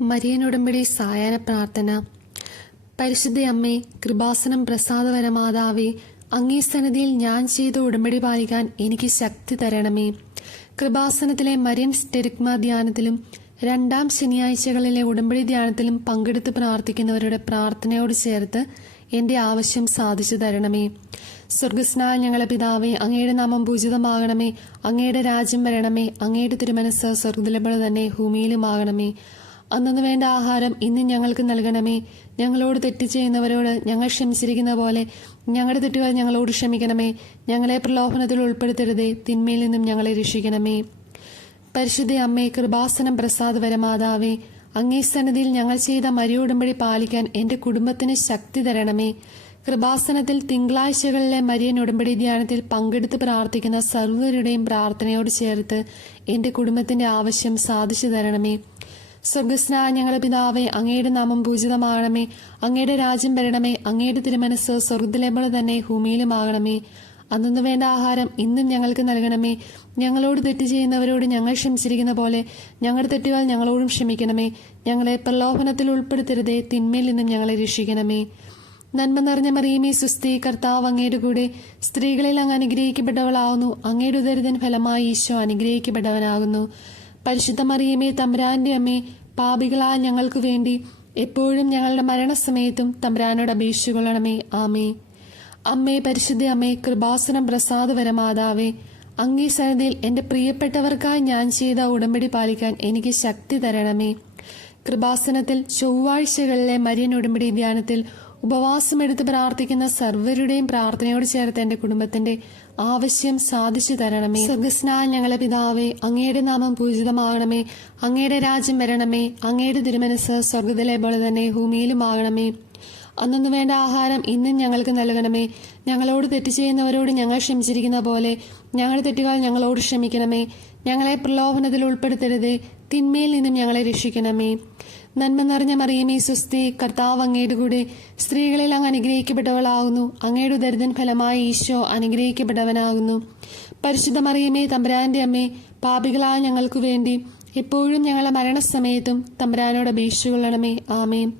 Marian ഉടമ്പടി സായാഹ്ന പ്രാർത്ഥന. പരിശുദ്ധ അമ്മേ, കൃപാസനം പ്രസാദപരമാതാവേ, അങ്ങേ സന്നിധിയിൽ ഞാൻ ചെയ്ത ഉടമ്പടി പാലിക്കാൻ എനിക്ക് ശക്തി തരണമേ. കൃപാസനത്തിലെ മരിയൻ സ്റ്റെരിഗ്മ ധ്യാനത്തിലും രണ്ടാം ശനിയാഴ്ചകളിലെ ഉടമ്പടി ധ്യാനത്തിലും പങ്കെടുത്ത് പ്രാർത്ഥിക്കുന്നവരുടെ പ്രാർത്ഥനയോട് ചേർത്ത് എന്റെ ആവശ്യം സാധിച്ചു തരണമേ. സ്വർഗസ്നായ ഞങ്ങളുടെ പിതാവേ, അങ്ങയുടെ നാമം പൂജിതമാകണമേ. അങ്ങയുടെ രാജ്യം വരണമേ. അങ്ങയുടെ തിരുമനസ് സ്വർഗ്ഗത്തിലെ പോലെ തന്നെ ഭൂമിയിലുമാകണമേ. അന്നു വേണ്ട ആഹാരം ഇന്ന് ഞങ്ങൾക്ക് നൽകണമേ. ഞങ്ങളോട് തെറ്റ് ചെയ്യുന്നവരോട് ഞങ്ങൾ ക്ഷമിച്ചിരിക്കുന്ന പോലെ ഞങ്ങളുടെ തെറ്റുകൾ ഞങ്ങളോട് ക്ഷമിക്കണമേ. ഞങ്ങളെ പ്രലോഭനത്തിൽ ഉൾപ്പെടുത്തരുതേ, തിന്മയിൽ നിന്നും ഞങ്ങളെ രക്ഷിക്കണമേ. പരിശുദ്ധ അമ്മേ, കൃപാസനം പ്രസാദപരമാതാവേ, അങ്ങേ സന്നിധിയിൽ ഞങ്ങൾ ചെയ്ത മരിയോടുമ്പടി പാലിക്കാൻ എന്റെ കുടുംബത്തിന് ശക്തി തരണമേ. കൃപാസനത്തിൽ തിങ്കളാഴ്ചകളിലെ മരിയൻ ഉടമ്പടി ധ്യാനത്തിൽ പങ്കെടുത്ത് പ്രാർത്ഥിക്കുന്ന സർവ്വരുടെയും പ്രാർത്ഥനയോട് ചേർത്ത് എന്റെ കുടുംബത്തിന്റെ ആവശ്യം സാധിച്ചു തരണമേ. സ്വർഗസ്നായ ഞങ്ങളുടെ പിതാവേ, അങ്ങയുടെ നാമം പൂജിതമാകണമേ. അങ്ങയുടെ രാജ്യം വരണമേ. അങ്ങയുടെ തിരുമനസ് സ്വർഗ്ഗത്തിലെ പോലെ തന്നെ ഭൂമിയിലുമാകണമേ. അന്നു വേണ്ട ആഹാരം ഇന്നും ഞങ്ങൾക്ക് നൽകണമേ. ഞങ്ങളോട് തെറ്റ് ചെയ്യുന്നവരോട് ഞങ്ങൾ ക്ഷമിച്ചിരിക്കുന്ന പോലെ ഞങ്ങളുടെ തെറ്റുകൾ ഞങ്ങളോടും ക്ഷമിക്കണമേ. ഞങ്ങളെ പ്രലോഭനത്തിൽ ഉൾപ്പെടുത്തരുതേ, തിന്മയിൽ നിന്നും ഞങ്ങളെ രക്ഷിക്കണമേ. നന്മ നിറഞ്ഞ മറിയമേ, സുസ്ഥി, കർത്താവ് അങ്ങയുടെ കൂടെ സ്ത്രീകളിൽ അങ്ങ് അനുഗ്രഹിക്കപ്പെട്ടവളാവുന്നു. അങ്ങയുടെ ഉദരത്തിൻ ഫലമായി ഈശോ അനുഗ്രഹിക്കപ്പെട്ടവനാകുന്നു. പരിശുദ്ധ മറിയമേ, തമ്പുരാന്റെ അമ്മേ, പാപികളായ ഞങ്ങൾക്ക് വേണ്ടി എപ്പോഴും ഞങ്ങളുടെ മരണസമയത്തും തമ്പുരാനോട് അപേക്ഷിച്ചുകൊള്ളണമേ. ആമേ. അമ്മേ, പരിശുദ്ധ അമ്മേ, കൃപാസനം പ്രസാദപരമാതാവേ, അങ്ങേ സന്നിധിയിൽ എന്റെ പ്രിയപ്പെട്ടവർക്കായി ഞാൻ ചെയ്ത ഉടമ്പടി പാലിക്കാൻ എനിക്ക് ശക്തി തരണമേ. കൃപാസനത്തിൽ ചൊവ്വാഴ്ചകളിലെ മരിയൻ ഉടമ്പടി ധ്യാനത്തിൽ ഉപവാസമെടുത്ത് പ്രാർത്ഥിക്കുന്ന സർവരുടെയും പ്രാർത്ഥനയോട് ചേർത്ത് എന്റെ കുടുംബത്തിന്റെ ആവശ്യം സാധിച്ചു തരണമേ. സ്വർഗസ്നായ ഞങ്ങളുടെ പിതാവേ, അങ്ങയുടെ നാമം പൂജിതമാകണമേ. അങ്ങയുടെ രാജ്യം വരണമേ. അങ്ങയുടെ തിരുമനസ് സ്വർഗ്ഗത്തിലെ പോലെ തന്നെ ഭൂമിയിലുമാകണമേ. അന്നു വേണ്ട ആഹാരം ഇന്നും ഞങ്ങൾക്ക് നൽകണമേ. ഞങ്ങളോട് തെറ്റ് ചെയ്യുന്നവരോട് ഞങ്ങൾ ക്ഷമിച്ചിരിക്കുന്ന പോലെ ഞങ്ങളുടെ തെറ്റുകൾ ഞങ്ങളോട് ക്ഷമിക്കണമേ. ഞങ്ങളെ പ്രലോഭനത്തിൽ ഉൾപ്പെടുത്തരുതേ, തിന്മയിൽ നിന്നും ഞങ്ങളെ രക്ഷിക്കണമേ. നന്മ നിറഞ്ഞ മറിയമേ, സുസ്ഥി, കർത്താവ് അങ്ങയുടെ കൂടെ സ്ത്രീകളിൽ അങ്ങ് അനുഗ്രഹിക്കപ്പെട്ടവളാകുന്നു. അങ്ങയുടെ ഉദരത്തിൻ ഫലമായി ഈശോ അനുഗ്രഹിക്കപ്പെട്ടവനാകുന്നു. പരിശുദ്ധ മറിയമേ, തമ്പുരാന്റെ അമ്മേ, പാപികളായ ഞങ്ങൾക്ക് വേണ്ടി എപ്പോഴും ഞങ്ങളുടെ മരണസമയത്തും തമ്പുരാനോട് അപേക്ഷിച്ചുകൊള്ളണമേ. ആമേൻ.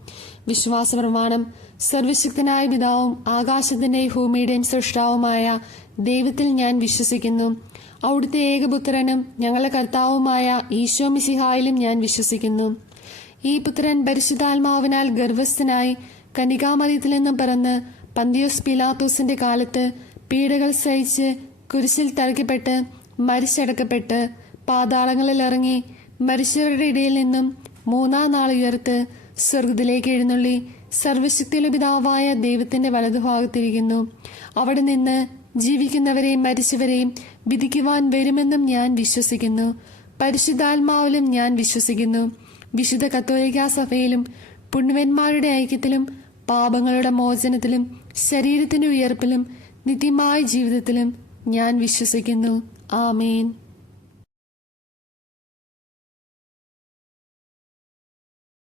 വിശ്വാസ പ്രമാണം. സർവശക്തനായ പിതാവും ആകാശത്തിന്റെയും ഭൂമിയുടെയും സൃഷ്ടാവുമായ ദൈവത്തിൽ ഞാൻ വിശ്വസിക്കുന്നു. അവിടുത്തെ ഏകപുത്രനും ഞങ്ങളുടെ കർത്താവുമായ ഈശോ മിശിഹായിലും ഞാൻ വിശ്വസിക്കുന്നു. ഈ പുത്രൻ പരിശുദ്ധാത്മാവിനാൽ ഗർഭസ്ഥനായി കന്യകാമറിയത്തിൽ നിന്നും പിറന്ന് പന്തിയോസ് പീലാത്തോസിന്റെ കാലത്ത് പീഡകൾ സഹിച്ച് കുരിശിൽ തറയ്ക്കപ്പെട്ട് മരിച്ചടക്കപ്പെട്ട് പാതാളങ്ങളിൽ ഇറങ്ങി മരിച്ചവരുടെ ഇടയിൽ നിന്നും മൂന്നാം നാൾ ഉയർത്ത് സ്വർഗ്ഗത്തിലേക്ക് എഴുന്നള്ളി സർവശക്തിയുള്ള പിതാവായ ദൈവത്തിന്റെ വലതുഭാഗത്തിരിക്കുന്നു. അവിടെ നിന്ന് ജീവിക്കുന്നവരെയും മരിച്ചവരെയും വിധിക്കുവാൻ വരുമെന്നും ഞാൻ വിശ്വസിക്കുന്നു. പരിശുദ്ധാത്മാവിലും ഞാൻ വിശ്വസിക്കുന്നു. വിശുദ്ധ കത്തോലിക്കാ സഭയിലും പുണ്യവന്മാരുടെ ഐക്യത്തിലും പാപങ്ങളുടെ മോചനത്തിലും ശരീരത്തിന്റെ ഉയർപ്പിലും നിത്യമായ ജീവിതത്തിലും ഞാൻ വിശ്വസിക്കുന്നു. ആമേൻ.